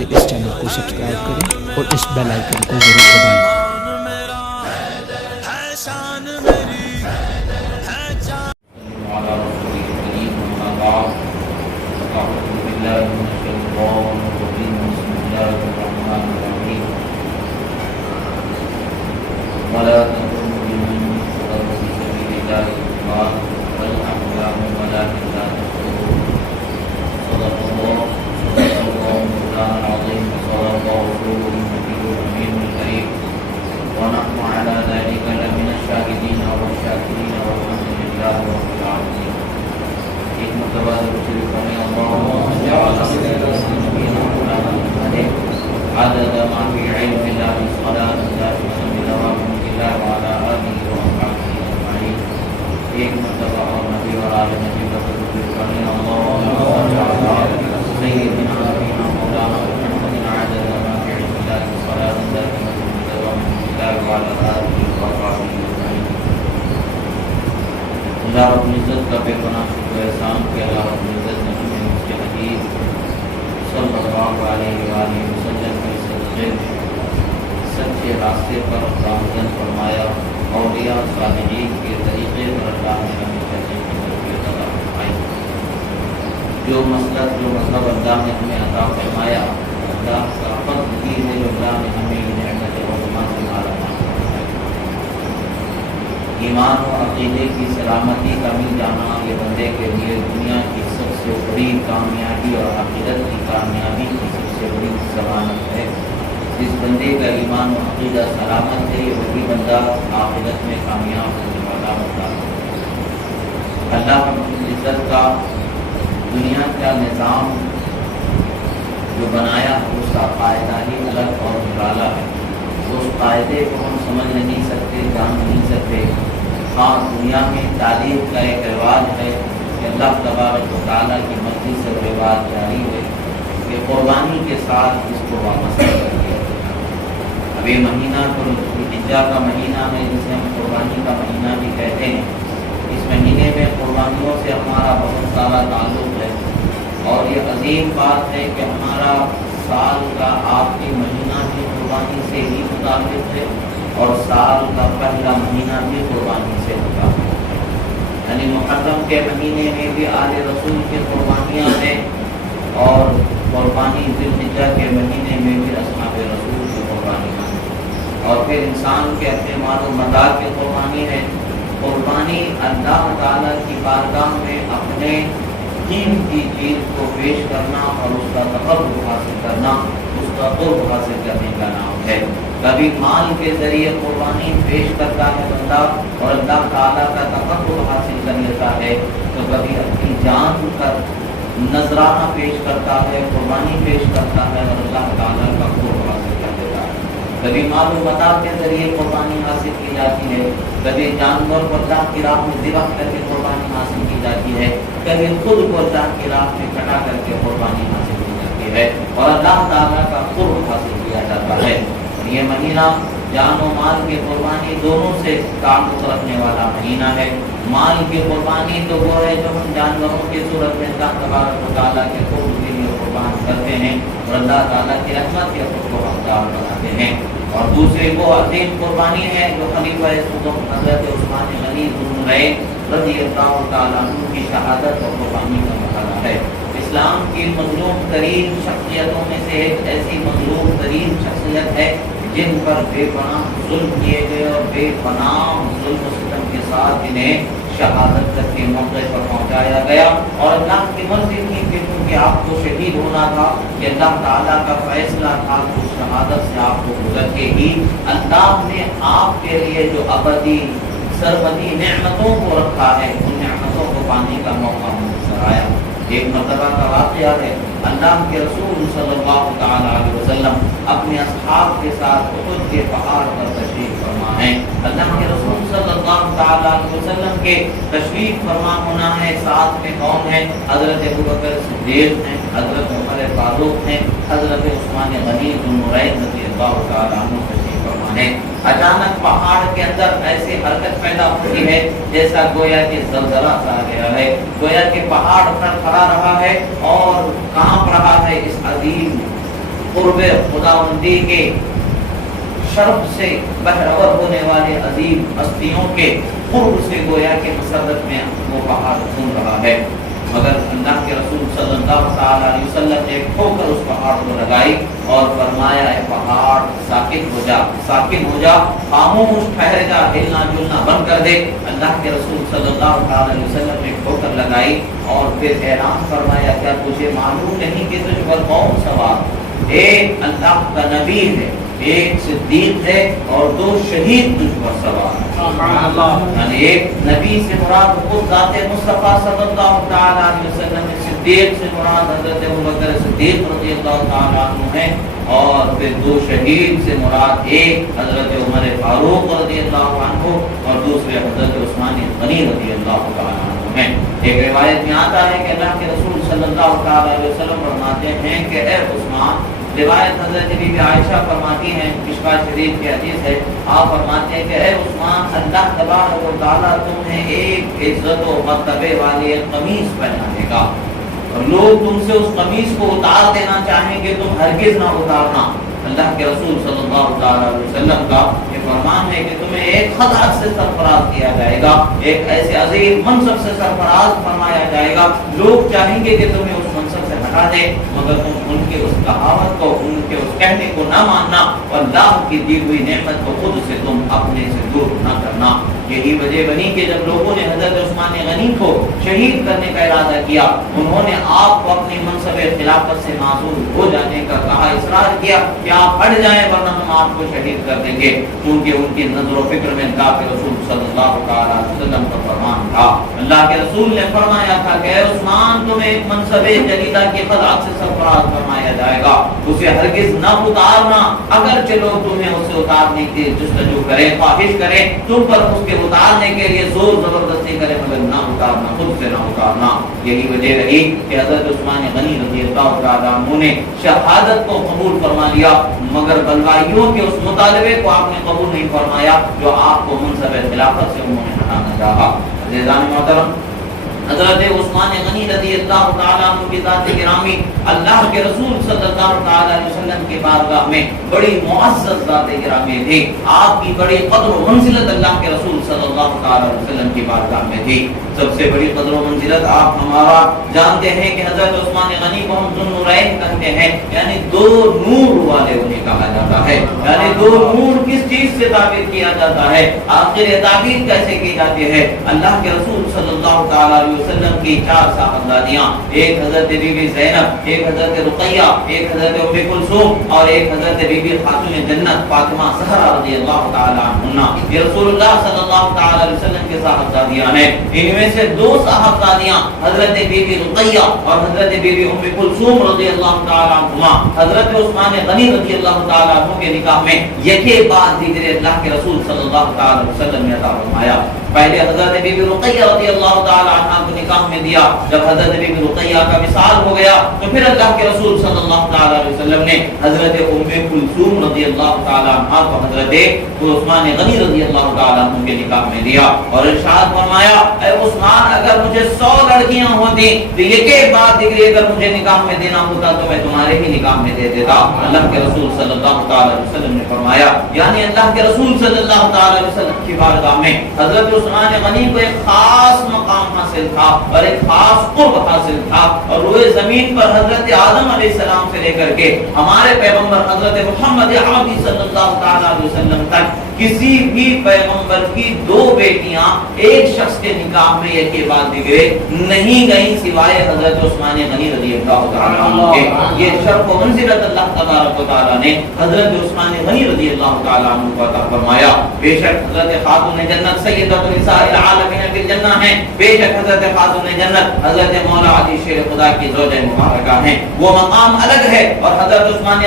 ہمارے اس چینل کو سبسکرائب کریں اور اس بیل آئیکن کو ضرور دبائیں۔ اللہ رب العزت کا بے پناہ شکر و احسان کہ اللہ رب العزت نے ہمیں اس کے حبیب صلی اللہ علیہ وآلہ وسلم کے صدقے سچے راستے پر گامزن فرمایا، اولیاء صالحین کے طریقے پر اللہ نے ہمیں چلنے کی توفیق عطا فرمائی۔ جو مسلک جو مذہب اللہ نے ہمیں عطا فرمایا، اللہ کا فضل ہی ہے جو اللہ نے ہمیں نعمت علماء سے مالا مال فرمایا۔ ایمان و عقیدے کی سلامتی کا مل جانا یہ بندے کے لیے دنیا کی سب سے بڑی کامیابی اور آخرت کی کامیابی کی سب سے بڑی ضمانت ہے۔ جس بندے کا ایمان و عقیدہ سلامت ہے، یہ وہی بندہ آخرت میں کامیاب ہونے والا ہوتا ہے۔ اللہ رب العزت کا دنیا کا نظام جو بنایا اس کا قاعدہ ہی الگ اور نرالا ہے۔ اس قاعدے کو ہم سمجھ نہیں سکتے، جان نہیں سکتے۔ ہاں، دنیا میں تعلیم کا ایک رواج ہے کہ اللہ تبارک و تعالیٰ کی مرضی سے رواج جاری ہے کہ قربانی کے ساتھ اس کو وابستہ کر دیا جاتا ہے۔ اب یہ مہینہ تو ذوالحجہ کا مہینہ ہے، جسے ہم قربانی کا مہینہ بھی کہتے ہیں۔ اس مہینے میں قربانیوں سے ہمارا بہت سارا تعلق ہے، اور یہ عظیم بات ہے کہ ہمارا سال کا آخری مہینہ بھی قربانی سے ہی متعلق ہے، اور سال کا پہلا مہینہ بھی قربانی سے متعلق ہے۔ یعنی محرم کے مہینے میں بھی آل رسول کی قربانیاں ہیں، اور قربانی ذوالحجہ کے مہینے میں بھی اصحاب رسول کی قربانیاں ہیں، اور پھر انسان کے اپنے مال و متا کی قربانی ہے۔ قربانی اللہ تعالیٰ کی بارگاہ میں اپنے قیمتی چیز کو پیش کرنا اور اس کا تقرب حاصل کرنا، اس کا قرب حاصل کرنے کا نام ہے۔ کبھی مال کے ذریعے قربانی پیش کرتا ہے بندہ اور اللہ تعالیٰ کا تقرب حاصل کر لیتا ہے، تو کبھی اپنی جان کا نذرانہ پیش کرتا ہے، قربانی پیش کرتا ہے اور اللہ تعالیٰ کا قرب حاصل کر لیتا ہے۔ کبھی مال و متا کے ذریعے قربانی حاصل کی جاتی ہے، کبھی جانور کو اللہ کی راہ میں ذبح کر کے قربانی حاصل کی جاتی ہے، کبھی خود کو اللہ کی راہ میں کٹا کر کے قربانی حاصل کی جاتی ہے، اور اللہ تعالیٰ کا قرب حاصل کیا جاتا ہے۔ یہ مہینہ جان و مال کی قربانی دونوں سے تعلق رکھنے والا مہینہ ہے۔ مال کی قربانی تو وہ ہے جو ہم جانوروں کی صورت میں اللہ تبارک و تعالیٰ کے قرب کے لیے قربان کرتے ہیں اور اللہ تعالیٰ کی رحمت کے خود کو حقدار بناتے ہیں، اور دوسری وہ عظیم قربانی ہے جو خلیفہ صدوق حضرت عثمان غنی ذو النورین رضی اللہ تعالیٰ عنہ کی شہادت اور قربانی کا مرحلہ ہے۔ اسلام کی مظلوم ترین شخصیتوں میں سے ایک ایسی مظلوم ترین شخصیت ہے جن پر بے پناہ ظلم کیے گئے، اور بے پناہ ظلم و ستم کے ساتھ انہیں شہادت تک کے موقع پر پہنچایا گیا، اور اللہ کی مرضی تھی کہ کیونکہ آپ کو شہید ہونا تھا، کہ اللہ تعالیٰ کا فیصلہ تھا کہ اس شہادت سے آپ کو گزر کے ہی اللہ نے آپ کے لیے جو ابدی سرمدی نعمتوں کو رکھا ہے، ان نعمتوں کو پانے کا موقع میسر آیا۔ ایک مرتبہ کا واقعہ ہے، اللہ کے رسول صلی اللہ تعالیٰ علیہ وسلم اپنے اصحاب کے ساتھ احد کے پہاڑ پر تشریف فرما ہیں۔ اللہ کے رسول صلی اللہ تعالیٰ علیہ وسلم کے تشریف فرما ہونا ہے، ساتھ میں کون ہیں؟ حضرت ابوبکر صدیق ہیں، حضرت عمر فاروق ہیں، حضرت عثمان غنی ذو النورین رضی اللہ تعالیٰ عنہ تشریف فرما ہیں۔ اچانک پہاڑ کے اندر ایسی حرکت پیدا ہوتی ہے جیسا گویا کہ زلزلہ سا آ گیا ہے، گویا کہ پہاڑ پر کھڑا رہا ہے اور کانپ رہا ہے اس عظیم قرب خداوندی کے شرف سے بہرور ہونے والے عظیم ہستیوں کے قرب سے گویا کہ مسرت میں وہ پہاڑ سن رہا ہے، مگر اللہ کے رسول صلی اللہ تعالی علیہ وسلم نے ٹھوکر اس پہاڑ کو لگائی اور فرمایا اے پہاڑ ساکن ہو جا، خاموش ٹھہر جا، ہلنا جلنا بند کر دے۔ اللہ کے رسول صلی اللہ تعالی علیہ وسلم نے ٹھوکر لگائی اور پھر اعلان فرمایا کیا تجھے معلوم نہیں کہ تجھ پر کون سوار؟ ایک اللہ کا نبی ہے، ایک صدیق ہے اور 2 شہید تجھ پر سوار ہیں۔ یعنی ایک نبی سے مراد خود ذات مصطفیٰ صلی اللہ تعالی علیہ وسلم، صدیق سے مراد حضرت ابوبکر صدیق رضی اللہ تعالی عنہ ہے، اور پھر 2 شہید سے مراد ایک حضرت عمر فاروق رضی اللہ عنہ اور دوسرے حضرت عثمان غنی رضی اللہ تعالی عنہ ہیں۔ ایک روایت میں آتا ہے کہ اللہ کے رسول صلی اللہ تعالی علیہ وسلم فرماتے ہیں کہ اے عثمان، روایت حضرت بی بی عائشہ فرماتی ہیں، مشکاہ شریف کی حدیث ہے، آپ فرماتے ہیں کہ اے عثمان، اللہ تبارک و تعالیٰ تمہیں ایک عزت و مرتبے والی ایک قمیص پہنا دے گا، اور لوگ تم سے اس قمیص کو اتار دینا چاہیں گے، تم ہرگز نہ اتارنا۔ اللہ کے رسول صلی اللہ تعالی علیہ وسلم کا یہ فرمان ہے کہ تمہیں ایک خطاط سے سرفراز کیا جائے گا، ایک ایسے عظیم منصب سے سرفراز فرمایا جائے گا، لوگ چاہیں گے کہ تمہیں اس منصب سے ہٹا دے، مگر تم ان کے اس کہاوت کو، ان کے اس کہنے کو نہ ماننا اور اللہ کی دی ہوئی نعمت کو خود سے تم اپنے سے دور نہ کرنا۔ یہی وجہ بنی کہ جب لوگوں نے حضرت عثمان غنی کو شہید کرنے کا ارادہ کیا، انہوں نے آپ کو اپنی منصب خلافت سے معزول ہو جانے کا کہا، اصرار کیا کہ آپ ہٹ جائیں ورنہ ہم آپ کو شہید کر دیں گے، کیونکہ ان کی نظر و فکر میں اللہ کے رسول صلی اللہ تعالی علیہ وسلم کا فرمان تھا۔ اللہ کے رسول نے فرمایا تھا کہ اے عثمان، تمہیں ایک منصب جلیلہ کی خطاط سے سرفراز فرمایا جائے گا، اسے ہرگز نہ اتارنا، اگرچہ لوگ تمہیں اسے اتارنے کی جستجو کریں، خواہش کریں، تم پر اس کے اتارنے کے لیے زور زبردستی کریں، مگر نہ اتارنا، خود سے نہ اتارنا۔ یہی وجہ رہی کہ حضرت عثمان غنی رضی اللہ تعالی عنہ نے شہادت کو قبول فرما لیا، مگر بلوائیوں کے اس مطالبے کو آپ نے قبول نہیں فرمایا جو آپ کو منصب خلافت سے انہوں نے ہٹانا چاہا۔ عزیزان محترم، حضرت عثمان غنی رضی اللہ تعالیٰ عنہ کی ذات گرامی اللہ کے رسول صلی اللہ تعالیٰ علیہ وسلم کے بارگاہ میں بڑی معزز ذات گرامی تھی، آپ کی بڑی قدر و منزلت اللہ کے رسول صلی اللہ تعالیٰ علیہ وسلم کی بارگاہ میں تھی۔ سب سے بڑی قدر و منزلت آپ ہمارا جانتے ہیں کہ حضرت عثمان غنی کو ہم ذو النورین کہتے ہیں، یعنی 2 نور والے انہیں کہا جاتا ہے۔ یعنی 2 نور کس چیز سے تعبیر کیا جاتا ہے، آخر تعبیر کیسے کی جاتی ہے؟ اللہ کے رسول صلی اللہ تعالیٰ علیہ وسلم کی 4 صاحبزادیاں، ایک حضرت بی بی زینب، ایک حضرت رقیہ، ایک حضرت ام کلثوم اور ایک حضرت بی بی خاتون جنت فاطمہ زہرا رضی اللہ تعالی عنہا، یہ رسول اللہ صلی اللہ تعالی علیہ وسلم کے صاحبزادیاں ہیں۔ ان میں سے 2 صاحبزادیاں حضرت بی بی رقیہ اور حضرت بی بی ام کلثوم رضی اللہ تعالی عنہما حضرت عثمان غنی رضی اللہ تعالی عنہ کے نکاح میں یکے بعد دیگرے اللہ کے رسول صلی اللہ تعالی علیہ وسلم نے عطا فرمایا۔ پہلے حضرت بی بی رقیہ رضی اللہ تعالی عنہ کو نکاح میں دیا، جب حضرت بی بی رقیہ کا وصال ہو گیا تو پھر اللہ کے رسول صلی اللہ تعالی علیہ وسلم نے حضرت ام کلثوم رضی اللہ تعالی عنہ کو حضرت عثمان غنی رضی اللہ تعالی عنہ کے نکاح میں دیا اور ارشاد فرمایا، اے عثمان، اگر مجھے 100 لڑکیاں ہوتی تو یہ کے بعد دیگری اگر مجھے نکاح میں دینا ہوتا تو میں تمہارے ہی نکاح میں دے دیتا۔ اللہ کے رسول صلی اللہ تعالی علیہ وسلم نے فرمایا، یعنی اللہ کے رسول صلی اللہ تعالی علیہ وسلم کی بارگاہ میں حضرت عثمان غنی کو ایک خاص مقام حاصل تھا اور ایک خاص قرب حاصل تھا، اور روئے زمین پر حضرت آدم علیہ السلام سے لے کر کے ہمارے پیغمبر حضرت محمد عربی صلی اللہ تعالی علیہ وسلم تک کسی بھی پیغمبر کی 2 بیٹیاں ایک شخص کے نکاح میں ایک کے بعد دیگرے نہیں گئیں سوائے حضرت عثمان غنی رضی اللہ تعالی عنہ کے۔ یہ شرف و منزلت اللہ تبارک و تعالی نے حضرت عثمان غنی رضی اللہ تعالی عنہ کو عطا فرمایا۔ بے شک حضرت خاتون جنت سیدۃ النساء العالمین فی الجنہ ہیں، بے شک حضرت خاتون جنت حضرت مولا علی شیر خدا کی زوجہ مبارکہ ہیں، وہ مقام الگ ہے۔ اور حضرت عثمان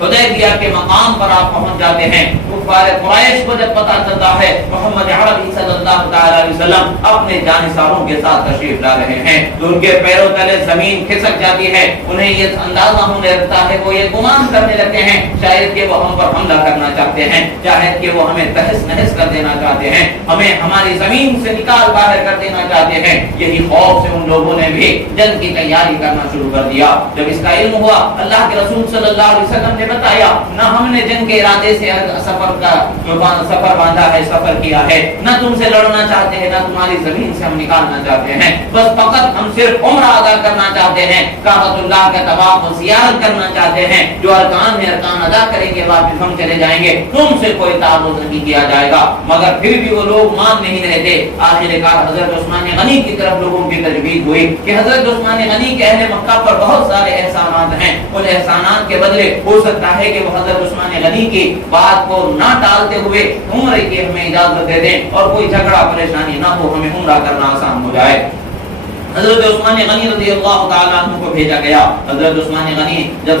حدیبیہ کے مقام پر آپ پہنچ جاتے ہیں. کفار قریش کو جب پتہ چلتا ہے محمد عربی صلی اللہ تعالی علیہ وسلم اپنے جانثاروں کے ساتھ تشریف لا رہے ہیں تو ان کے پیروں تلے زمین کھسک جاتی ہے. انہیں یہ اندازہ ہونے لگتا ہے, وہ یہ گمان کرنے لگتے ہیں شاید کہ وہ ہم پر حملہ کرنا چاہتے ہیں, شاید کہ وہ ہمیں تہس نہس کر دینا چاہتے ہیں, ہمیں ہماری زمین سے نکال باہر کر دینا چاہتے ہیں. یہی خوف سے ان لوگوں نے بھی جنگ کی تیاری کرنا شروع کر دیا. جب اس کا علم ہوا اللہ کے رسول صلی اللہ علیہ وسلم نے بتایا نہ ہم نے جنگ کے ارادے سے سفر باندھا ہے, سفر کیا ہے, نہ تم سے لڑنا چاہتے ہیں, نہ تمہاری زمین سے ہم نکالنا چاہتے ہیں, بس فقط ہم صرف عمرہ ادا کرنا چاہتے ہیں, کعبۃ اللہ کا طواف و زیارت کرنا چاہتے ہیں, جو ارکان ہیں ارکان ادا کریں گے واپس ہم چلے جائیں گے, تم سے کوئی تعرض نہیں کیا جائے گا. مگر پھر بھی وہ لوگ مان نہیں رہے تھے. آخر کار حضرت عثمان غنی کی طرف لوگوں کی تجویز ہوئی کہ حضرت عثمان غنی کے اہل مکہ پر بہت سارے احسانات ہیں, ان احسانات کے بدلے ہو سکتا ہے کہ وہ حضرت عثمان غنی کی بات کو نہ ٹالتے ہوئے عمرے کی ہمیں اجازت دے دیں اور کوئی جھگڑا پریشانی نہ ہو, ہمیں عمرہ کرنا آسان ہو جائے. حضرت عثمان غنی رضی اللہ تعالیٰ عنہ کو بھیجا گیا. حضرت عثمان غنی جب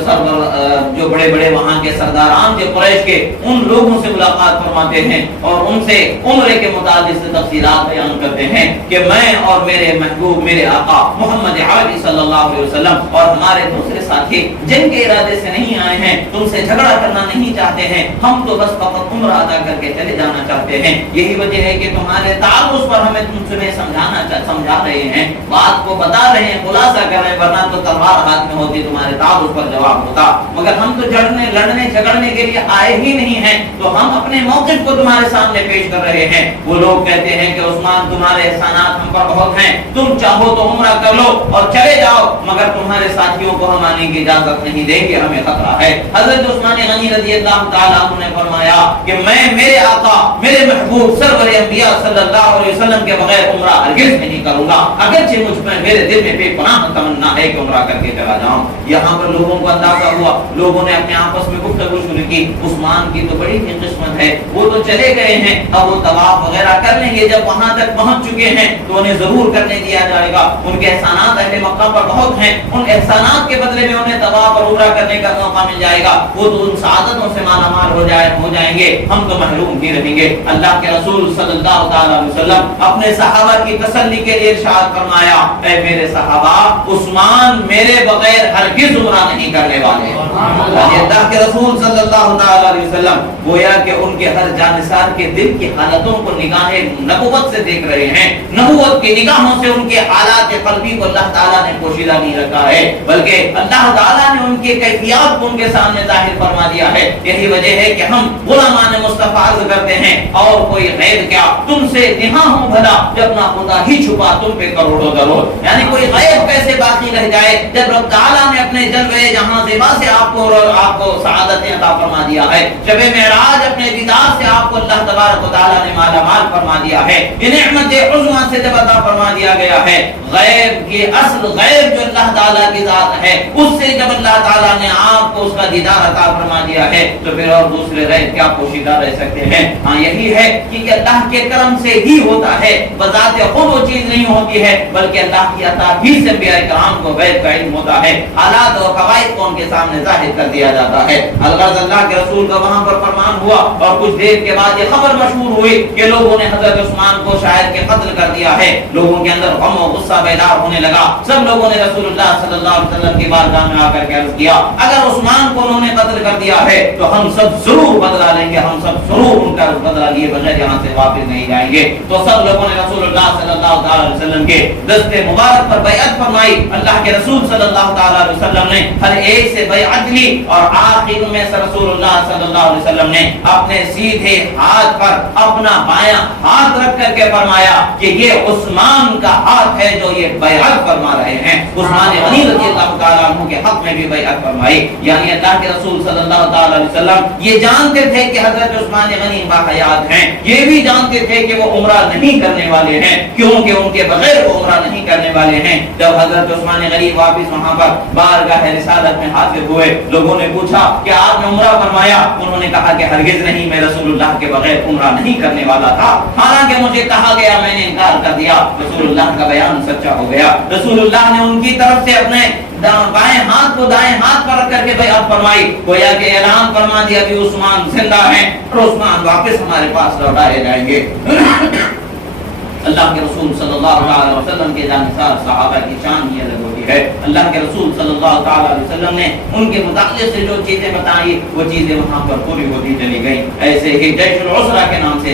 جو بڑے بڑے وہاں کے سرداران تھے قریش کے, ان لوگوں سے ملاقات فرماتے ہیں اور ان سے عمرے کے متعلق سے تفصیلات بیان کرتے ہیں کہ میں اور میرے محبوب میرے آقا محمد عربی صلی اللہ علیہ وسلم اور ہمارے دوسرے ساتھی جن کے ارادے سے نہیں آئے ہیں, تم سے جھگڑا کرنا نہیں چاہتے ہیں, ہم تو بس فقط عمرہ ادا کر کے چلے جانا چاہتے ہیں. یہی وجہ ہے کہ تمہارے تعرض پر ہمیں تم سے سمجھا رہے ہیں, بات کو بتا رہے ہیں, خلاصہ کر رہے ہیں, ورنہ تو تلوار ہاتھ میں ہوتی تمہارے تعارض پر جواب ہوتا. مگر ہم تو لڑنے جھگڑنے کے لیے آئے ہی نہیں ہیں, تو ہم اپنے موقف کو تمہارے سامنے پیش کر رہے ہیں. وہ لوگ کہتے ہیں کہ عثمان تمہارے احسانات ہم پر بہت ہیں, تم چاہو تو عمرہ کر لو اور چلے جاؤ, مگر تمہارے ساتھیوں کو ہم آنے کی اجازت نہیں دیں گے, ہمیں خطرہ ہے. حضرت عثمان غنی رضی اللہ تعالیٰ عنہ نے فرمایا کہ میں میرے آقا میرے محبوب سرور انبیاء صلی اللہ علیہ وسلم کے بغیر عمرہ ہرگز نہیں کروں گا, اگرچہ مجھ میں میرے دل میں بے پناہ تمنا ہے کہ عمرہ کر کے چلا جاؤں. یہاں پر لوگوں کو اندازہ ہوا, لوگوں نے اپنے آپس میں گفتگو شروع کی, عثمان کی تو بڑی ہی قسمت ہے, وہ تو چلے گئے ہیں, اب وہ طواف وغیرہ کر لیں گے, جب وہاں تک پہنچ چکے ہیں تو انہیں ضرور کرنے دیا جائے گا. ان کے احسانات اہل مکہ پر بہت ہیں, ان احسانات کے بدلے میں انہیں طواف اور عمرہ کرنے کا موقع مل جائے گا, وہ تو ان سعادتوں سے مالا مال ہو جائیں گے, ہم تو محروم ہی رہیں گے. اللہ کے رسول صلی اللہ تعالی علیہ وسلم اپنے صحابہ کی تسلی کے لیے ارشاد فرمایا, اے میرے صحابہ, عثمان میرے بغیر ہرگز عمرہ نہیں کرنے والے. اللہ کے رسول صلی اللہ تعالی علیہ وسلم گویا کہ ان کے ہر جانثار کے دل کی حالتوں کو نگاہ نبوت سے دیکھ رہے ہیں. نبوت کی نگاہوں سے ان کے حالات قلبی کو اللہ تعالیٰ نے پوشیدہ نہیں رکھا ہے, بلکہ اللہ تعالیٰ نے ان کی کیفیات کو ان کے سامنے ظاہر فرما دیا ہے. یہی وجہ ہے کہ ہم غلامان مصطفیٰ عرض کرتے ہیں, اور کوئی غیر کیا, تم سے نہاں ہوں بھلا جب نہ خدا ہی چھپا تم پہ کروڑوں درود. یعنی کوئی غیب کیسے باقی رہ جائے جب رب تعالیٰ نے اپنے جلوے جہاں زیبا سے آپ کو سعادتیں عطا فرما دیا ہے, شب معراج اپنے دیدار سے آپ کو اللہ تبارک و تعالیٰ نے مالا مال فرما دیا ہے, یہ نعمت عظمیٰ سے جب عطا فرما دیا گیا ہے. غیب کی اصل غیب جو اللہ تعالیٰ کی ذات ہے, اس سے جب اللہ تعالیٰ نے آپ کو اس کا دیدار عطا فرما دیا ہے, تو پھر اور دوسرے غیب کیا پوشیدہ رہ سکتے ہیں. ہاں یہی ہے کہ اللہ کے کرم سے ہی ہوتا ہے, بذات خود وہ چیز نہیں ہوتی ہے, بلکہ اللہ کی عطا ہی سے انبیاء کرام کو غیب کا علم ہوتا ہے. حالات اور قواعد کو ان کے سامنے ظاہر کر دیا جاتا ہے. الغرض اللہ کے رسول کا وہاں پر فرمان ہوا, اور کچھ دیر کے بعد یہ خبر مشہور ہوئی کہ لوگوں نے حضرت عثمان کو شاعر کے قتل کر دیا ہے. لوگوں کے اندر غم و غصہ بیدار ہونے لگا. سب لوگوں نے رسول اللہ صلی اللہ علیہ وسلم کی بارگاہ میں آ کر کے عرض کیا, اگر عثمان کو انہوں نے قتل کر دیا ہے تو ہم سب ضرور بدلا لیں گے, ہم سب ضرور ان کا بدلا لیے بغیر یہاں سے واپس نہیں جائیں گے. تو سب لوگوں نے رسول اللہ صلی اللہ علیہ وسلم کے دست مبارک پر بیعت فرمائی. اللہ کے رسول صلی اللہ تعالی علیہ وسلم نے ہر ایک سے بیعت لی, اور آخر میں رسول اللہ صلی اللہ علیہ وسلم نے اپنے سیدھے ہاتھ پر اپنا بایاں ہاتھ رکھ کر کے فرمایا کہ یہ عثمان کا ہاتھ ہے جو یہ بیعت فرما رہے ہیں. عثمان غنی رضی اللہ تعالی عنہ کے حق میں بھی بیعت فرمائی. یعنی اللہ کے رسول صلی اللہ تعالی علیہ وسلم یہ جانتے تھے کہ حضرت عثمان غنی باحیات ہیں, یہ بھی جانتے تھے کہ وہ عمرہ نہیں کرنے والے ہیں, کیونکہ ان کے بغیر وہ عمرہ نہیں نہیں کرنے والے ہیں. جب حضرت عثمان غنی واپس وہاں پر بارگاہ رسالت میں حاضر ہوئے, لوگوں نے پوچھا کہ آپ نے عمرہ فرمایا؟ انہوں نے کہا کہ ہرگز نہیں, میں رسول اللہ کے بغیر عمرہ نہیں کرنے والا تھا, حالانکہ مجھے کہا گیا, میں نے انکار کر دیا. رسول اللہ کا بیان سچا ہو گیا. رسول اللہ نے ان کی طرف سے اپنے بائیں ہاتھ کو دائیں ہاتھ پر رکھ کر کے بیعت فرمائی, گویا کہ اعلان فرما دیا کہ عثمان زندہ ہیں اور عثمان واپس ہمارے پاس لوٹائے جائیں گے. اللہ کے رسول صلی اللہ علیہ وسلم کے جانثار صحابہ کی شان یہ الگ ہوتی ہے. اللہ کے رسول صلی اللہ علیہ وسلم نے ان کے متعلق سے جو چیزیں بتائی وہ چیزیں وہاں پر پوری ہوتی چلی گئیں. ایسے ہی جیش العسرہ کے نام سے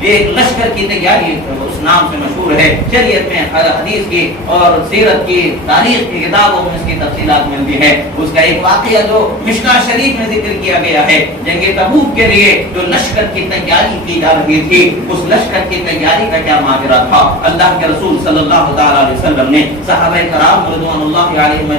ایک لشکر کی تیاری اس نام سے مشہور ہے. شریعت میں حدیث کی اور سیرت کی تاریخ کی کتابوں میں اس کی تفصیلات ملتی ہے. اس کا ایک واقعہ جو مشکاہ شریف میں ذکر کیا گیا ہے, جنگ تبوک کے لیے جو لشکر کی تیاری کی جا رہی تھی, اس لشکر کی تیاری کا کیا ماجرا تھا. اللہ کے رسول صلی اللہ تعالی علیہ وسلم نے صحابہ کرام رضوان اللہ علیہم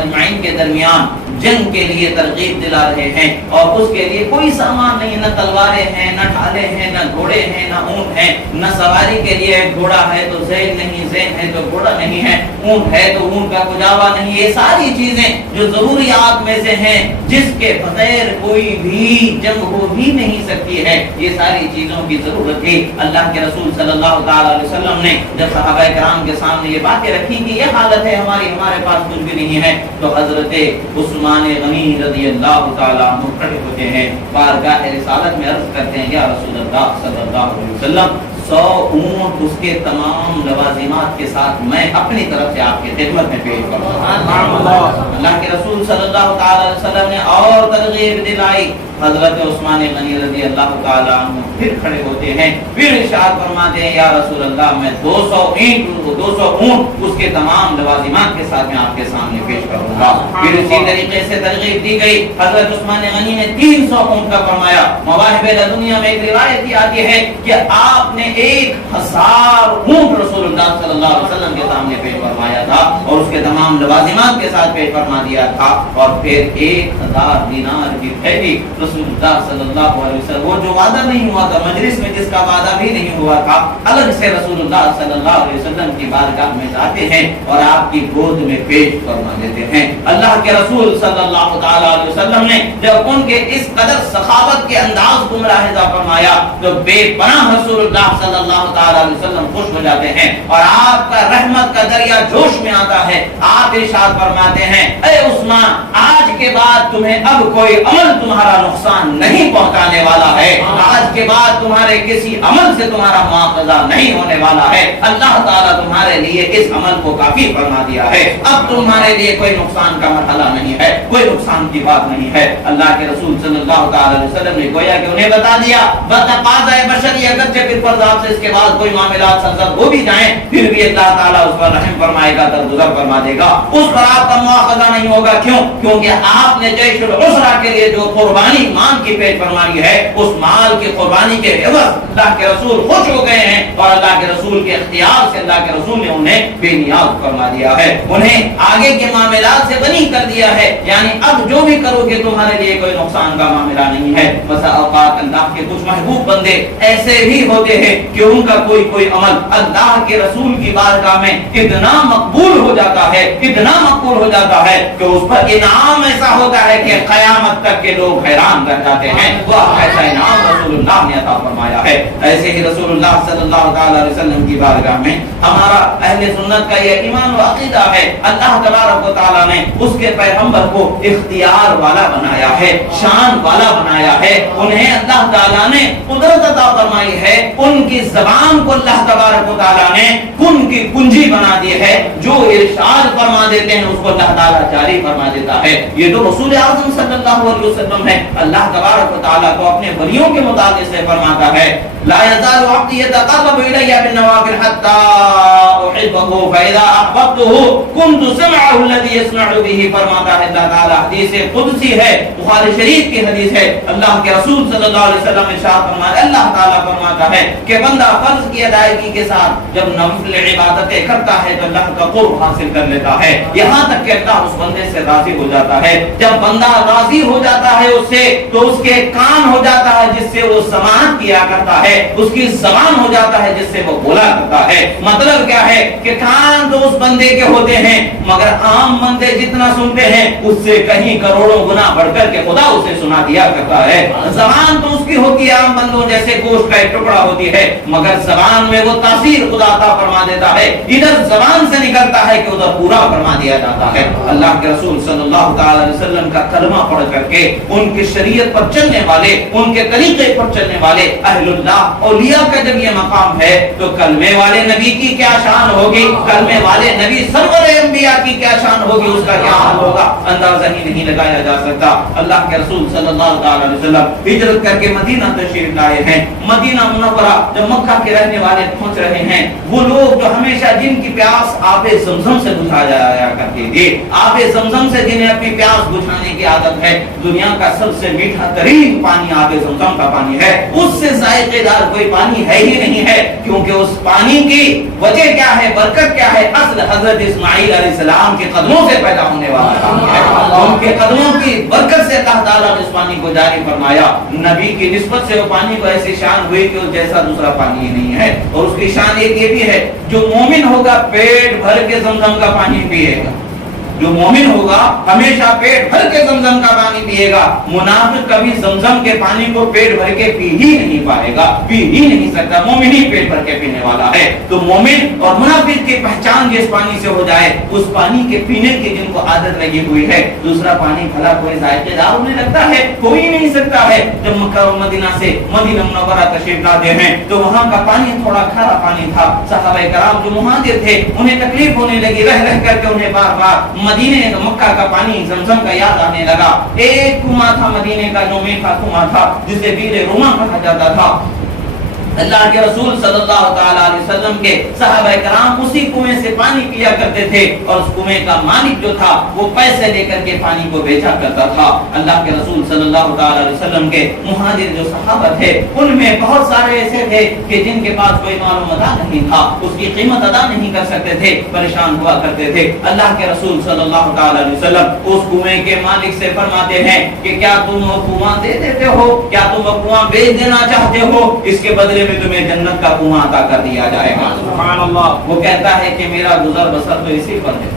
اجمعین کے درمیان جنگ کے لیے ترغیب دلا رہے ہیں, اور اس کے لیے کوئی سامان نہیں, نہ تلواریں ہیں, نہ ڈھالے ہیں, نہ گھوڑے ہیں, نہ اونٹ ہیں, نہ سواری کے لیے گھوڑا ہے تو زین نہیں, زین ہے تو گھوڑا نہیں ہے, اونٹ ہے تو اونٹ کا کجاوا نہیں. یہ ساری چیزیں جو ضروریات میں سے ہیں, جس کے بغیر کوئی بھی جنگ ہو ہی نہیں سکتی ہے, یہ ساری چیزوں کی ضرورت تھی. اللہ کے رسول صلی اللہ تعالی علیہ وسلم نے جب صحابہ کرام کے سامنے یہ باتیں رکھی کہ یہ حالت ہے ہمارے پاس کچھ بھی نہیں ہے, تو حضرت عثمان غنی رضی اللہ تعالیٰ عنہ کھڑے ہوتے ہیں, بارگاہ رسالت میں عرض کرتے ہیں, یا رسول اللہ صلی اللہ علیہ وسلم, 100 اونٹ اس کے تمام لوازمات کے ساتھ میں اپنی طرف سے آپ کی خدمت میں پیش کروں. اللہ کے رسول صلی اللہ تعالی علیہ وسلم نے اور ترغیب دلائی. حضرت عثمان غنی رضی اللہ تعالی عنہ پھر کھڑے ہوتے ہیں, پھر ارشاد فرماتے ہیں, یا رسول اللہ, میں 200 اونٹ اس کے تمام لوازمات کے ساتھ میں آپ کے سامنے پیش کروں گا. پھر اسی طریقے سے ترغیب دی گئی. حضرت عثمان غنی نے 300 اونٹ کا فرمایا. مواہب لدنیا میں ایک روایت آتی ہے کہ آپ نے 1000 اونٹ رسول اللہ صلی اللہ علیہ وسلم کے سامنے پیش فرمایا تھا, اور اس کے تمام لوازمات کے ساتھ پیش فرما دیا تھا, اور پھر 1000 دینار کی تھیلی رسول اللہ صلی اللہ علیہ وسلم, وہ جو وعدہ نہیں ہوا تھا, مجلس میں جس کا وعدہ بھی نہیں ہوا تھا, الگ سے رسول اللہ صلی اللہ علیہ وسلم کی بارگاہ میں جاتے ہیں اور آپ کی گود میں پیش فرما دیتے ہیں. اللہ کے رسول صلی اللہ تعالی علیہ وسلم نے جب ان کے اس قدر سخاوت کے انداز کو ملاحظہ فرمایا تو بے پناہ رسول اللہ صلی اللہ تعالی علیہ وسلم خوش ہو جاتے ہیں, اور آپ کا رحمت کا دریا جوش میں آتا ہے. آپ ارشاد فرماتے ہیں, اے عثمان, آج کے بعد تمہیں اب کوئی عمل تمہارا نقصان نہیں پہنچانے والا ہے, آج کے بعد تمہارے کسی عمل سے تمہارا مواخذہ نہیں ہونے والا ہے. اللہ تعالیٰ تمہارے لیے اس عمل کو کافی فرما دیا ہے, اب تمہارے لیے کوئی نقصان کا مرحلہ نہیں ہے, کوئی نقصان کی بات نہیں ہے. اللہ کے رسول صلی اللہ تعالی علیہ وسلم نے گویا کہ انہیں بتا دیا, بتقاضۂ بشری اگرچہ پھر فرض آپ سے اس کے بعد کوئی معاملات سرزد ہو بھی جائیں, پھر بھی اللہ تعالیٰ اس پر رحم فرمائے گا, درگزر فرما دے گا, اس پر آپ کا مواخذہ نہیں ہوگا. کیوں؟ کیونکہ آپ نے جیش العسرہ کے لیے جو قربانی مال کی پیش فرمانی ہے, اس مال کی قربانی کے عوض اللہ کے رسول خوش ہو گئے ہیں, اور اللہ کے رسول کے اختیار سے اللہ کے رسول نے انہیں بے نیاز فرما دیا ہے, انہیں آگے کے معاملات سے غنی کر دیا ہے. یعنی اب جو بھی کرو گے تمہارے لیے کوئی نقصان کا معاملہ نہیں ہے. بسا اوقات اللہ کے کچھ محبوب بندے ایسے بھی ہوتے ہیں کہ ان کا کوئی عمل اللہ کے رسول کی بارگاہ میں اتنا مقبول ہو جاتا ہے, اتنا مقبول ہو جاتا ہے کہ اس پر انعام ایسا ہوتا ہے کہ قیامت تک کے لوگ حیران رہ جاتے ہیں. وہ ایسا انعام رسول اللہ نے عطا فرمایا ہے. ایسے ہی رسول اللہ صلی اللہ تعالی علیہ وسلم کی بارگاہ میں ہمارا اہل سنت کا یہ ایمان و عقیدہ ہے, اللہ تبارک و تعالی نے اس کے پیغمبر کو اختیار والا بنایا ہے, شان والا بنایا ہے. انہیں اللہ تعالی نے قدرت عطا فرمائی ہے, ان کی زبان کو اللہ تبارک و تعالی نے کن کی کنجی بنا دی ہے, جو ارشاد فرما دیتے ہیں اس کو اللہ تعالی جاری فرما دیتا ہے. یہ تو رسول اعظم صلی اللہ علیہ وسلم ہے. اللہ تبارک و تعالی کو اپنے ولیوں کے متعلق سے فرماتا ہے, لا يزال عبدي يتقرب الي بالنوافل حتى احبه فاذا احببته كنت سمعه الذي يسمع به. فرماتا ہے اللہ تعالی, حدیث قدسی ہے, بخاری شریف کی حدیث ہے. اللہ کے رسول صلی اللہ علیہ وسلم ارشاد فرماتے, اللہ تعالی فرماتا ہے کہ بندہ فرض کی ادائیگی کے ساتھ جب نفل عبادتیں کرتا ہے تو اللہ کا قرب حاصل کر لیتا ہے، یہاں تک کہ اللہ اس بندے سے راضی ہو جاتا ہے۔ جب بندہ راضی ہو جاتا ہے اس سے تو اس کے کان ہو جاتا ہے جس سے وہ سماعت کیا کرتا ہے، اس کی زبان ہو جاتا ہے جس سے وہ بولا کرتا ہے۔ مطلب کیا ہے کہ کان تو اس بندے کے ہوتے ہیں مگر عام بندے جتنا سنتے ہیں اس سے کہیں کروڑوں گنا بڑھ کر کے خدا اسے سنا دیا کرتا ہے۔ زبان تو اس کی ہوتی ہے عام بندوں جیسے گوشت کا ایک ٹکڑا ہوتی ہے مگر زبان میں وہ تاثیر خدا عطا فرما دیتا ہے، ادھر زبان سے نکلتا ہے کہ ادھر پورا فرما دیا جاتا ہے۔ اللہ کے رسول صلی اللہ تعالی علیہ وسلم کا کلمہ پڑھ کر کے ان کی شریعت پر چلنے والے، ان کے طریقے پر چلنے والے اہل اللہ اولیاء کا جب یہ مقام ہے تو کلمے والے نبی کی کیا شان ہوگی، کلمے والے نبی سرور انبیاء کی کیا شان ہوگی، اس کا کیا حال ہوگا اندازہ ہی نہیں لگایا جا سکتا۔ اللہ کے رسول صلی اللہ تعالی علیہ وسلم ہجرت کر کے مدینہ تشریف لائے ہیں۔ مدینہ منورہ جب مکہ کے رہنے والے پہنچ رہے ہیں، وہ لوگ جو ہمیشہ جن کی پیاس آب زمزم سے بجھایا جایا کرتے تھے، آب زمزم سے جنہیں اپنی پیاس بجھانے کی عادت ہے، دنیا کا سب سے میٹھا ترین پانی آب زمزم کا پانی ہے، اس سے ذائقے دار کوئی پانی ہے ہی نہیں ہے، کیونکہ اس پانی کی وجہ کیا ہے، برکت کیا ہے، اصل حضرت اسماعیل علیہ السلام کے قدموں سے پیدا ہونے والا پانی ہے۔ ان کے قدموں کی برکت سے اللہ تعالیٰ نے اس پانی کو جاری فرمایا۔ نبی کی نسبت سے وہ پانی کو ایسی شان ہوئی کہ اس جیسا دوسرا پانی ہی نہیں ہے، اور اس کی شان ایک یہ بھی ہے جو مومن ہوگا پیٹ بھر کے زمزم کا پانی پیے گا، جو مومن ہوگا ہمیشہ پیٹ بھر کے زمزم کا پانی پیے گا، منافق کبھی زمزم کے پانی کو پیٹ بھر کے پی ہی نہیں پائے گا، پی ہی نہیں سکتا، مومن ہی پیٹ بھر کے پینے والا ہے۔ تو مومن اور منافق کی پہچان جس پانی سے ہو جائے، اس پانی کے پینے کی جن کو عادت لگی ہوئی ہے، دوسرا پانی بھلا کوئی ذائقے دار انہیں لگتا ہے، ہو ہی نہیں سکتا ہے۔ جب مکہ و مدینہ سے مدینہ منورہ تشریف لاتے ہیں تو وہاں کا پانی تھوڑا کھارا پانی تھا، صحابہ کرام جو مہاجر تھے انہیں تکلیف ہونے لگی، رہ رہ کر کے انہیں بار بار مدینے کا مکہ کا پانی زمزم کا یاد آنے لگا۔ ایک کنواں تھا مدینے کا جو میٹھا کنواں تھا جسے بیر روما کہا جاتا تھا، اللہ کے رسول صلی اللہ تعالی علیہ وسلم کے صحابہ کرام اسی کنویں سے پانی پیا کرتے تھے، اور اس کنویں کا مالک جو تھا وہ پیسے لے کر کے پانی کو بیچا کرتا تھا۔ اللہ کے رسول صلی اللہ تعالی علیہ وسلم کے مہاجر جو صحابہ تھے ان میں بہت سارے ایسے تھے کہ جن کے پاس کوئی مال و متاع نہیں تھا، اس کی قیمت ادا نہیں کر سکتے تھے، پریشان ہوا کرتے تھے۔ اللہ کے رسول صلی اللہ تعالی علیہ وسلم اس کنویں کے مالک سے فرماتے ہیں کہ کیا تم وہ کنواں دے دیتے ہو، کیا تم وہ کنواں بیچ دینا چاہتے ہو، اس کے بدلے میں تمہیں جنت کا کنواں عطا کر دیا جائے گا۔ سبحان اللہ۔ وہ کہتا ہے کہ میرا گزر بسر تو اسی پر ہے،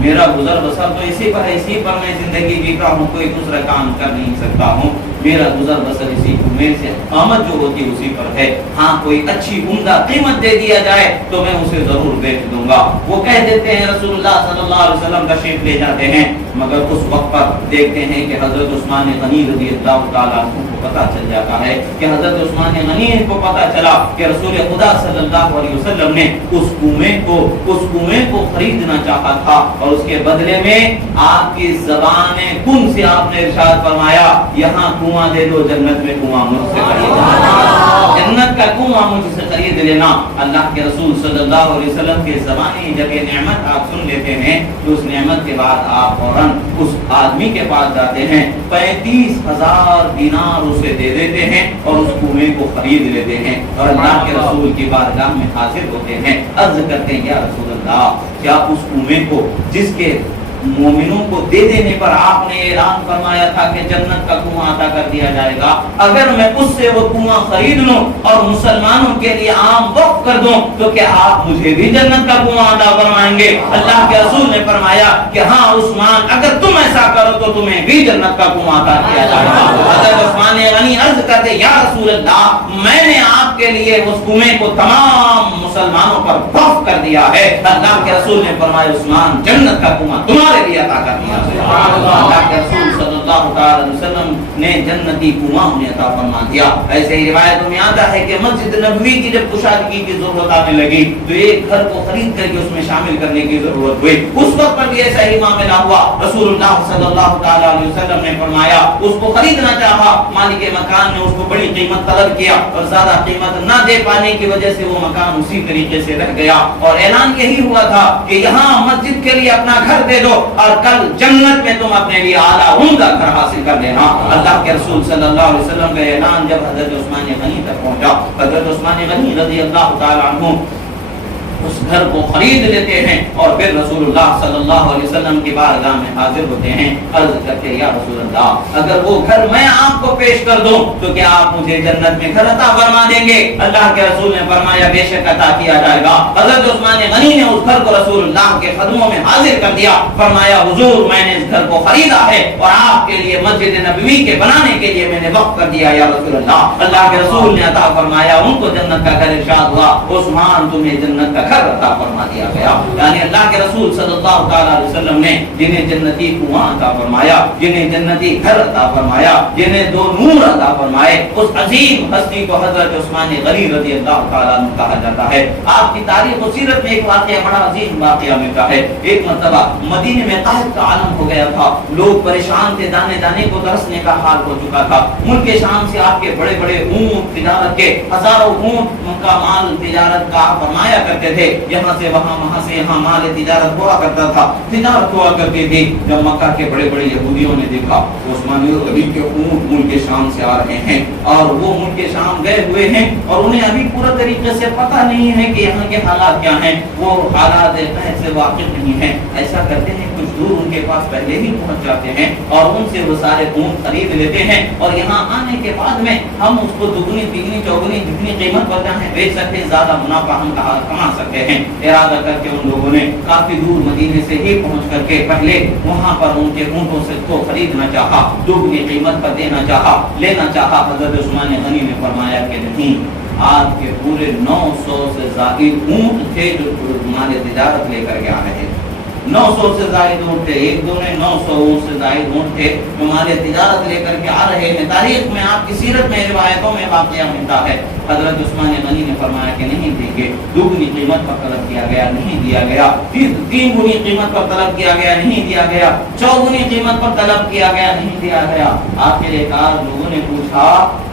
میرا گزر بسر تو اسی پر ہے، اسی پر میں زندگی جیتا ہوں، کوئی دوسرا کام کر نہیں سکتا ہوں، میرا گزر بسر اسی کنویں سے، آمد جو ہوتی اسی پر ہے، ہاں کوئی اچھی عمدہ قیمت دے دیا جائے تو میں اسے ضرور بیچ دوں گا۔ وہ کہہ دیتے ہیں، رسول اللہ صلی اللہ علیہ وسلم تشریف لے جاتے ہیں، مگر اس وقت پر دیکھتے ہیں کہ حضرت عثمان غنی رضی اللہ تعالیٰ عنہ کو پتہ چل جاتا ہے کہ حضرت عثمان غنی کو پتہ چلا کہ رسول خدا صلی اللہ علیہ وسلم نے اس کنویں کو خریدنا چاہا تھا، اور اس کے بدلے میں آپ کی زبان کن سے آپ نے ارشاد فرمایا، یہاں کنواں دے دو، جنت میں کنواں مجھ سے خرید لینا، جنت کا کنواں مجھ سے خرید لینا۔ اللہ کے رسول صلی اللہ علیہ وسلم کے زمانے جب یہ نعمت آپ سن لیتے ہیں تو اس نعمت کے بعد آپ فوراً اس آدمی کے پاس جاتے ہیں، 35,000 دینار اسے دے دیتے ہیں اور اس کنویں کو خرید لیتے ہیں، اور اللہ کے رسول کی بارگاہ میں حاضر ہوتے ہیں، عرض کرتے ہیں، یا رسول اللہ، کیا اس کنویں کو جس کے مومنوں کو دے دینے پر آپ نے اعلان فرمایا تھا کہ جنت کا کنواں عطا کر دیا جائے گا، اگر میں اس سے وہ کنواں خرید لوں اور مسلمانوں کے لیے عام وقف کر دوں تو کیا آپ مجھے بھی جنت کا کنواں عطا فرمائیں گے؟ اللہ کے رسول نے فرمایا کہ ہاں عثمان، اگر تم ایسا کرو تو تمہیں بھی جنت کا کنواں عطا کیا جائے گا۔ حضرت عثمان غنی عرض کرتے، یا رسول اللہ، میں نے آپ کے لیے اس کنویں کو تمام مسلمانوں پر وقف کر دیا ہے۔ اللہ کے رسول نے فرمایا، عثمان، جنت کا کنواں تمہارے لیے عطا کر دیا ہے۔ اللہ کے رسول صلی اللہ علیہ وسلم نے جنتی کنواں انہیں عطا فرما دیا۔ ایسے ہی روایتوں میں آتا ہے کہ مسجد نبوی کی جب کشادگی کی ضرورت آنے لگی تو ایک گھر کو خرید کر کے اس میں شامل کرنے کی ضرورت ہوئی، اس وقت پر بھی ایسا ہی معاملہ ہوا۔ رسول اللہ صلی اللہ تعالی علیہ وسلم نے فرمایا، اس کو خریدنا چاہا، مالک مکان نے اس کو بڑی قیمت طلب کیا اور زیادہ قیمت نہ دے پانے کی وجہ سے وہ مکان اسی طریقے سے رہ گیا، اور اعلان یہی ہوا تھا کہ یہاں مسجد کے لیے اپنا گھر دے دو اور کل جنت میں تم اپنے لیے اعلیٰ عمدہ گھر حاصل کر لینا۔ اللہ اللہ کے رسول صلی اللہ علیہ وسلم کا اعلان جب حضرت عثمان غنی تک پہنچا، حضرت عثمان غنی رضی اللہ تعالی عنہ اس گھر کو خرید لیتے ہیں اور پھر رسول اللہ صلی اللہ علیہ وسلم کی بارگاہ میں حاضر ہوتے ہیں، عرض کرتے یا رسول اللہ اگر وہ گھر میں آپ کو پیش کر دوں تو کیا آپ مجھے جنت میں گھر عطا فرما دیں گے؟ اللہ کے رسول نے فرمایا بے شک عطا کیا جائے گا۔ حضرت عثمان غنی نے اس گھر کو رسول اللہ کے قدموں میں حاضر کر دیا، فرمایا حضور میں نے اس گھر کو خریدا ہے اور آپ کے لیے مسجد نبوی کے بنانے کے لیے میں نے وقف کر دیا یا رسول اللہ۔ اللہ کے رسول نے عطا فرمایا ان کو جنت کا گھر ارشاد ہوا، عثمان تمہیں جنت کا گھر عطا فرما دیا گیا۔ یعنی اللہ کے رسول صلی اللہ تعالی علیہ وسلم نے جنہیں جنتی کنواں عطا فرمایا، جنہیں جنتی گھر عطا فرمایا، جنہیں دو نور عطا فرمائے، اس عظیم ہستی کو حضرت عثمان غنی رضی اللہ تعالی عنہ کہا جاتا ہے۔ آپ کی تاریخ و سیرت میں ایک واقعہ بڑا عظیم واقعہ ملتا ہے۔ ایک مرتبہ مدینے میں قحط کا عالم ہو گیا تھا، لوگ پریشان تھے، دانے دانے کو ترسنے کا حال ہو چکا تھا۔ ملک شام سے آپ کے بڑے بڑے اونٹ تجارت کے ہزاروں اونٹ کا مال تجارت کا فرمایا کرتے تھے، یہاں سے وہاں وہاں سے یہاں مال تجارت ہوا کرتا تھا، تجارت ہوا کرتی تھی۔ جب مکہ کے بڑے بڑے یہودیوں نے دیکھا عثمان غنی کے اونٹ ملک شام سے آ رہے ہیں اور وہ ملک شام گئے ہوئے ہیں اور انہیں ابھی پورا طریقے سے پتہ نہیں ہے کہ یہاں کے حالات کیا ہیں، وہ حالات سے واقف نہیں ہیں، ایسا کرتے ہیں کچھ دور ان کے پاس پہلے ہی پہنچ جاتے ہیں اور ان سے وہ سارے اونٹ خرید لیتے ہیں اور یہاں آنے کے بعد میں ہم اس کو دگنی تگنی چوگنی جتنی قیمت پر جہاں بیچ سکتے زیادہ منافع ہم کما سکتے ہیں۔ ارادہ کر کے ان لوگوں نے کافی دور مدینے سے ہی پہنچ کر کے پہلے وہاں پر ان کے اونٹوں سے کو خریدنا چاہا، دگنی قیمت پر دینا چاہا، لینا چاہا۔ حضرت عثمان غنی نے فرمایا کہ نہیں، آپ کے پورے 900 سے زائد اونٹ تھے جو مال تجارت لے کر کے آ رہے تھے، 900 سے زائد اونٹ تھے، ایک دو نے 900 سے زائد اونٹ تھے جو مال تجارت لے کر کے آ رہے ہیں۔ تاریخ میں آپ کی سیرت میں روایتوں میں واقعہ ملتا ہے۔ حضرت عثمان غنی نے فرمایا کہ نہیں دیں گے، دوگنی قیمت پر طلب کیا گیا، نہیں دیا گیا، تین گنی قیمت پر طلب کیا گیا، نہیں دیا گیا، چوگنی قیمت پر طلب کیا گیا، نہیں دیا گیا۔ آخرکار لوگوں نے پوچھا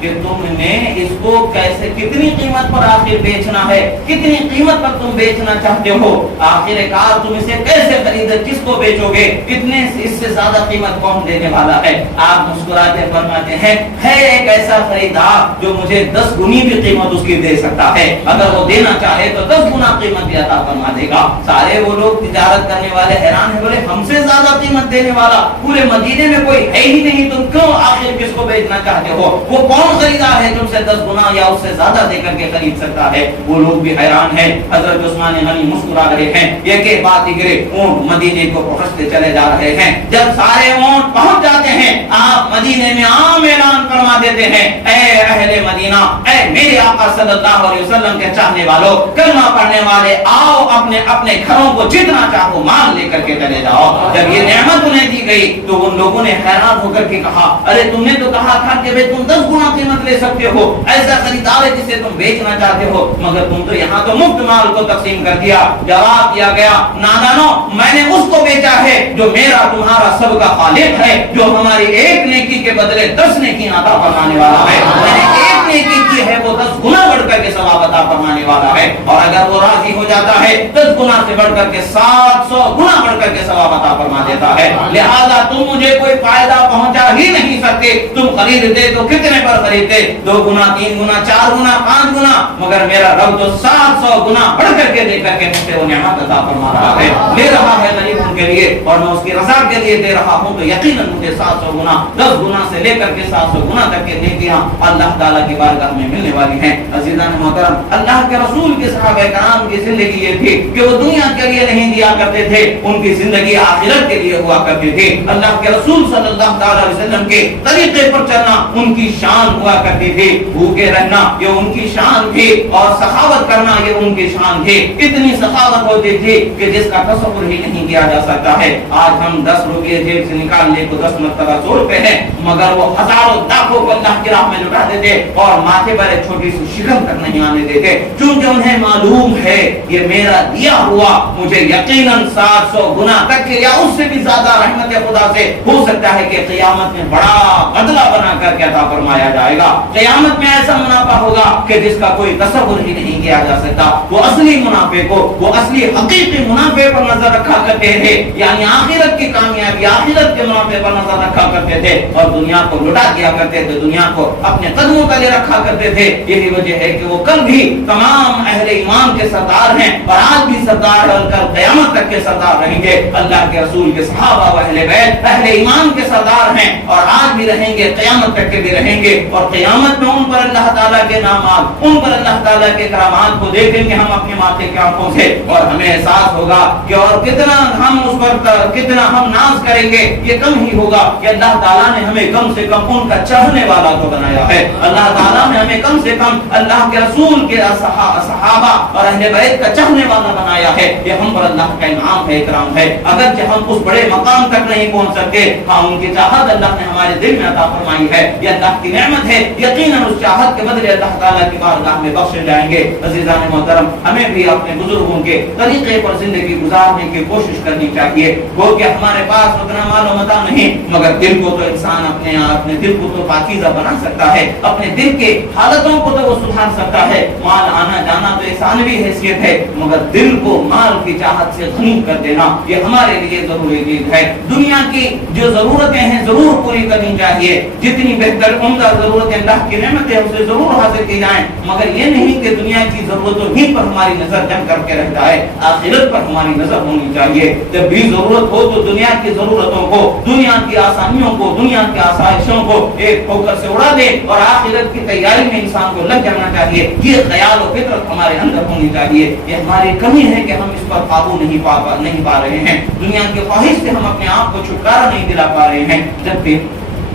کہ تم نے اس کو کیسے، کتنی قیمت پر آخر بیچنا ہے، کتنی قیمت پر تم بیچنا چاہتے ہو؟ آخرکار تم اسے کیسے خریدے، کس کو بیچو گے، اتنے اس سے زیادہ قیمت کون دینے والا ہے؟ آپ مسکراتے فرماتے ہیں ہے ایک ایسا خریدار جو مجھے 10 گنی بھی قیمت اس کی دے سکتا ہے، اگر وہ دینا چاہے تو 10 گنا قیمت بھی عطا فرما دے گا۔ سارے وہ لوگ تجارت کرنے والے حیران ہیں، بولے ہم سے زیادہ قیمت دینے والا پورے مدینے میں کوئی ہے ہی نہیں، تم کیوں آخر کس کو بیچنا چاہتے ہو؟ وہ کون خریدار ہے تم سے 10 گنا یا اس سے زیادہ دے کر کے خرید سکتا ہے؟ وہ لوگ بھی حیران ہیں۔ حضرت عثمان غنی مسکرا رہے ہیں، یہ کہ بات گرے اونٹ مدینے کو پہنچتے چلے جا رہے ہیں۔ جب سارے اونٹ پہنچ جاتے ہیں آپ مدینے میں عام اعلان فرما دیتے ہیں، اے اہل مدینہ، اے میرے آقا صلی اللہ علیہ وسلم کے چاہنے والوں، کلمہ پڑھنے والے، آؤ اپنے اپنے گھروں کو جتنا چاہو مال لے کر کے چلے جاؤ۔ جب یہ نعمت انہیں دی گئی تو ان لوگوں نے حیران ہو کر کے کہا ارے تم نے تو کہا تھا کہ تم 10 گنا قیمت لے سکتے ہو، ایسا خریدار ہے جسے تم بیچنا چاہتے ہو، مگر تم تو یہاں تو مفت مال کو تقسیم کر دیا۔ جواب دیا گیا نادانو، میں نے اس کو بیچا ہے جو میرا تمہارا سب کا خالق ہے، جو ہماری ایک نیکی کے بدلے 10 نیکی عطا فرمانے والا ہے۔ میں نے ایک نیکی کی ہے وہ 10 گنا بڑھ کر کے ثواب عطا فرمانے والا ہے، اور اگر وہ راضی ہو جاتا ہے 10 گنا سے بڑھ کر کے 700 گنا بڑھ کر کے ثواب عطا فرما دیتا ہے۔ لہذا تم مجھے کوئی فائدہ پہنچا ہی نہیں سکتے، تم خریدتے تو کتنے پر خریدتے؟ 2 گنا، 3 گنا، 4 گنا، 5 گنا، مگر میرا رب تو 700 گنا بڑھ کر کے دے کر کے مجھ سے وہ نعمت عطا فرما رہا ہے، لے رہا ہے غریبوں کے لیے، اور میں اس کی رضا کے لیے دے رہا ہوں، تو یقیناً مجھے 700 گنا، 10 گنا سے لے کر کے 700 گنا تک کے نیکیاں اللہ تعالیٰ کی بارگاہ میں ملنے والی ہیں۔ عزیزان محترم، اللہ کے رسول کے صحابہ کرام کی زندگی یہ تھی کہ وہ دنیا کے لیے نہیں دیا کرتے تھے، ان کی زندگی آخرت کے لیے ہوا کرتی تھی۔ اللہ کے رسول صلی اللہ تعالی علیہ وسلم کے طریقے پر چلنا ان کی شان ہوا کرتی تھی، بھوکے رہنا یہ ان کی شان تھی، اور سخاوت کرنا یہ ان کی شان تھی۔ اتنی سخاوت ہوتی تھی کہ جس کا تصور ہی نہیں کیا جا سکتا ہے۔ آج ہم 10 روپے جیب سے نکالنے کو 10 مرتبہ 100 روپے ہے، مگر وہ ہزاروں لاکھوں کو اللہ کی راہ میں لٹا دیتے اور ماتھے پر ایک چھوٹی سی شکم تک نہیں آنے دیتے، چونکہ انہیں معلوم ہے یہ میرا دیا ہوا مجھے یقیناً 700 گنا تک یا اس سے بھی زیادہ رحمت خدا سے ہو سکتا ہے کہ قیامت میں بڑا بدلہ بنا کر کے عطا فرمایا جائے گا۔ قیامت میں ایسا منافع ہوگا کہ جس کا کوئی تصور ہی نہیں کیا جا سکتا۔ وہ اصلی منافع کو، وہ اصلی حقیقی منافع پر نظر رکھا کرتے تھے، یعنی آخرت کی کامیابی، آخرت کے منافع پر نظر رکھا کرتے تھے اور دنیا کو لٹا دیا کرتے تھے، دنیا کو اپنے قدموں تلے رکھا کرتے تھے۔ یہی وجہ ہے کہ وہ کل بھی تمام اہل ایمان کے سردار ہیں اور آج بھی سردار اور کل قیامت تک کے سردار رہیں گے۔ اللہ کے رسول کے صحابہ و اہل بیت اہل ایمان کے سردار ہیں اور آج بھی رہیں گے، قیامت تک کے بھی رہیں گے، اور قیامت میں ان پر اللہ تعالیٰ کے نامات، ان پر اللہ تعالیٰ کے کرامات کو دیکھیں گے ہم اپنے ماتھے کی آنکھوں سے، اور ہمیں احساس ہوگا کہ اور کتنا ہم اس پر کتنا ہم ناز کریں گے، یہ کم ہی ہوگا کہ اللہ تعالیٰ نے ہمیں کم سے کم ان کا چاہنے والا تو بنایا ہے۔ اللہ تعالیٰ نے ہمیں کم سے کم اللہ کے رسول کے صحابہ اور اہل بیت کا چاہنے والا بنایا ہے۔ یہ ہم پر اللہ کا انعام ہے، اکرام ہے، اگرچہ ہم اس بڑے مقام تک نہیں پہنچ سکتے، ہاں ان کی چاہت اللہ نے ہمارے دل میں عطا فرمائی ہے، یہ اللہ کی نعمت ہے، یقیناً اس چاہت کے بدلے اللہ تعالیٰ کی بارگاہ میں بخشے جائیں گے۔ عزیزان محترم، ہمیں بھی اپنے بزرگوں کے طریقے پر زندگی گزارنے کی کوشش کرنی چاہیے۔ وہ کہ ہمارے پاس اتنا مال و متاع نہیں، مگر دل کو تو انسان اپنے دل کو تو پاکیزہ بنا سکتا ہے، اپنے دل کے حالتوں کو تو وہ سدھار سکتا ہے۔ مال آنا جانا تو انسانوی حیثیت ہے، مگر دل کو مال کی چاہت سے غنی کر دینا یہ ہمارے لیے ضروری چیز ہے۔ دنیا کی جو ضرورتیں ہیں ضرور پوری کرنی چاہیے، جتنی بہتر عمدہ ضرورتیں اللہ کی نعمت ہے اسے ضرور حاصل کی جائیں، مگر یہ نہیں کہ دنیا کی ضرورتوں ہی پر ہماری نظر جم کر کے رہ جائے، آخرت پر ہماری نظر ہونی چاہیے۔ جب بھی ضرورت ہو تو دنیا کی ضرورتوں کو، دنیا کی آسانیوں کو، دنیا کی آسائشوں کو ایک ٹھوکر سے اڑا دے اور آخرت کی تیاری میں انسان کو لگ جانا چاہیے، یہ خیال و فطرت ہمارے اندر ہونی چاہیے۔ یہ ہماری کمی ہے کہ ہم اس پر قابو نہیں پا رہے ہیں، دنیا کی خواہش سے ہم اپنے آپ کو چھٹکارا نہیں دلا پا رہے ہیں۔ جب بھی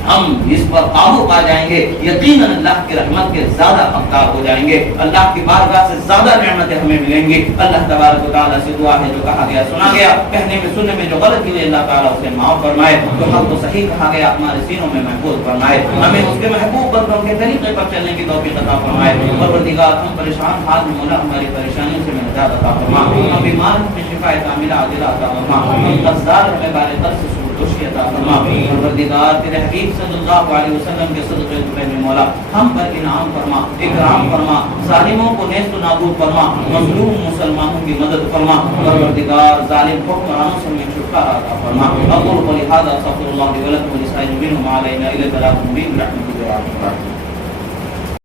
ہم اس پر قابو پا جائیں گے یقیناً اللہ کی رحمت کے زیادہ حقدار ہو جائیں گے، اللہ کی بارگاہ سے زیادہ نعمتیں ہمیں ملیں گی۔ اللہ تبارک و تعالیٰ سے دعا ہے جو کہا گیا سنا گیا، کہنے میں سننے میں جو غلطی ہوئی اللہ تعالیٰ اسے معاف فرمائے، جو حق کو صحیح کہا گیا ہمارے سینوں میں محفوظ فرمائے، ہمیں اس کے محبوب بندوں کے طریقے پر چلنے کی توفیق عطا فرمائے۔ پروردگار ہم پریشان حال میں مولا ہماری پریشانیوں سے نجات عطا فرما، ہم بیمار میں شفا کاملہ عاجلہ عطا فرما، ہم قرضدار ہمیں بارے قرض سے خوشی عطا فرما۔ پروردگار تیرے حبیب صلی اللہ علیہ وسلم کے صدقے میں مولا ہم پر انعام فرما، اکرام فرما، ظالموں کو نیست و نابود فرما، مظلوم مسلمانوں کی مدد فرما۔ پروردگار ظالم حکمرانوں سے ہمیں چھٹکارا عطا فرما۔ اقول قولی ھذا استغفر اللہ لی ولکم ولسائر المؤمنین وما علینا الا البلاغ المبین برحمتک یا ارحم الراحمین۔